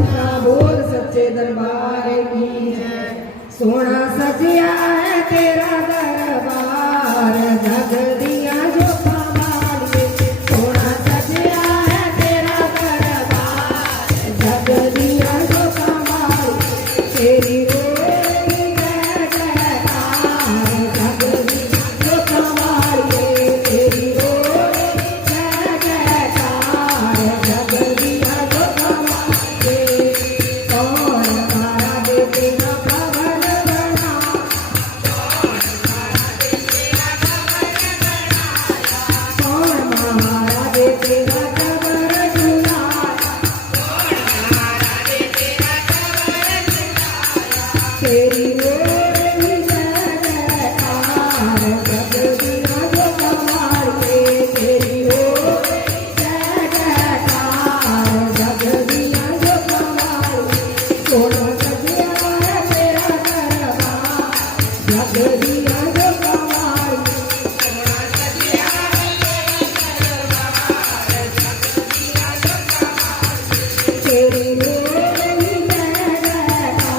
बोल सच्चे दरबार की जय। सोना सजिया है तेरा दरबार जग दिया जो कमालिए। सोना सजिया है तेरा दरबार जग दिया जो कमालिए। तेरी रोई जय जयकार जग दिया जो कमालिए। तेरी रोई जय जयकार जग दिया जो कमालिए। कौन मारा दे तेरा भवन बना। कौन मारा दे तेरा कबर झुलाया। तेरी रोई जय जयकार जग दिया जो कमालिए। तेरी रोई जय जयकार जग दिया जो कमालिए। सोना सजिया है तेरा दरबार जग दिया जो कमालिए। तेरी रोई जय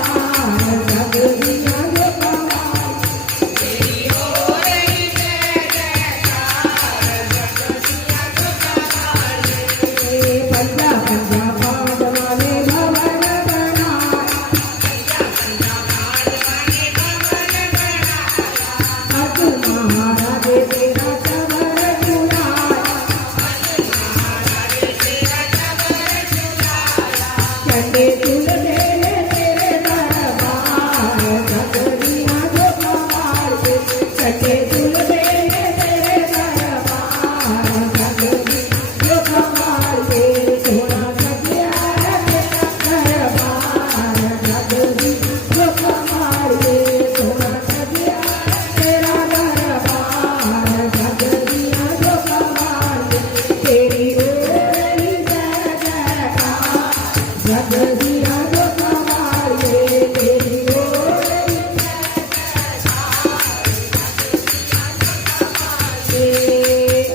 जयकार जग दिया जो कमालिए। पंजा पंजा पांडवा ने भवन बनाया। अज महाराज तेरा कबर झुलाया। चंडे झूलते तेरे दरबार जग दिया जो कमालिए। चंडे झूलते तेरे दरबार जग दिया जो कमालिए। सोना सजिया है तेरा दरबार जग दिया जो कमालिए। सोना सजिया है तेरा दरबार जग दिया जो कमालिए। तेरी रोई जय जयकार जग दिया जो कमालिए। तेरी रोई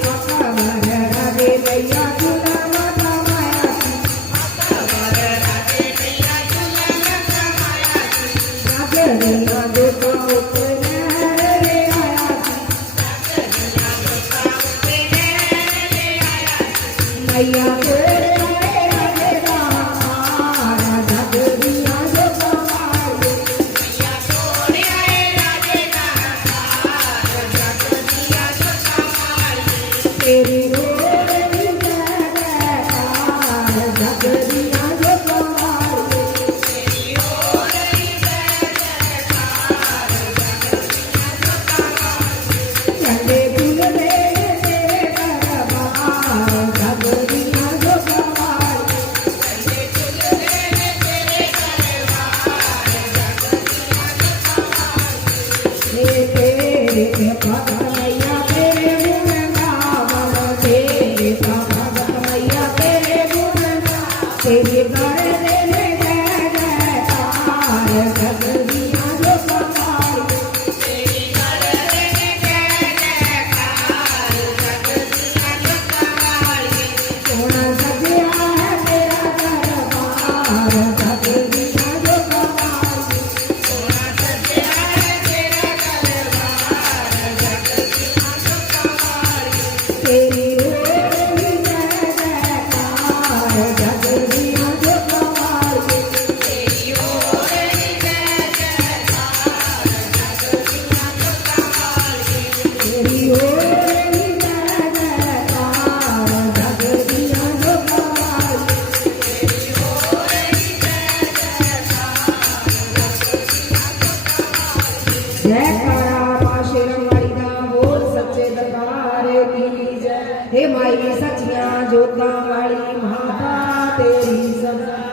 अकबर राजे मैया झूला माता माया की। राजे दिया जो काउत नहर ले आया की। मैया तेरे आए राजे दामार जग दिया जो कमालिए। तेरी रोई जय जयकार जग दिया जो कमालिए। चंडे झूलते तेरे दरबार जग दिया जो कमालिए। तेरे भगत मैया तेरे गुण गावन। तेरे भगत मैया तेरे गुण गावन। तेरे घर तेरे जय जयकार जग दिया जो कमालिए। सोना सजिया है तेरा दरबार जग दिया जो कमालिए। तेरी रोई जय जयकार जग दिया जो कमालिए। तेरी रोई जय जयकार जग दिया जो कमालिए। जयकारा मां शेरवाली दा बोल सच्चे दरबार की जय। हे माई सचिया जोतां वाली माता तेरी सदा